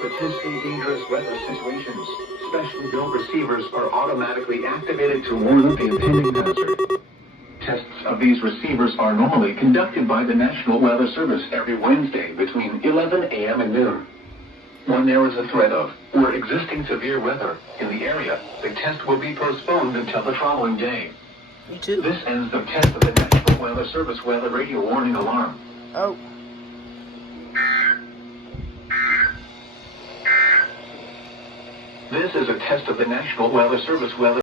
potentially dangerous weather situations. Specially built receivers are automatically activated to warn of the impending hazard. Tests of these receivers are normally conducted by the National Weather Service every Wednesday between 11 a.m. and noon. When there is a threat of or existing severe weather in the area, the test will be postponed until the following day. Me too. This ends the test of the National Weather Service weather radio warning alarm. Oh. This is a test of the National Weather Service weather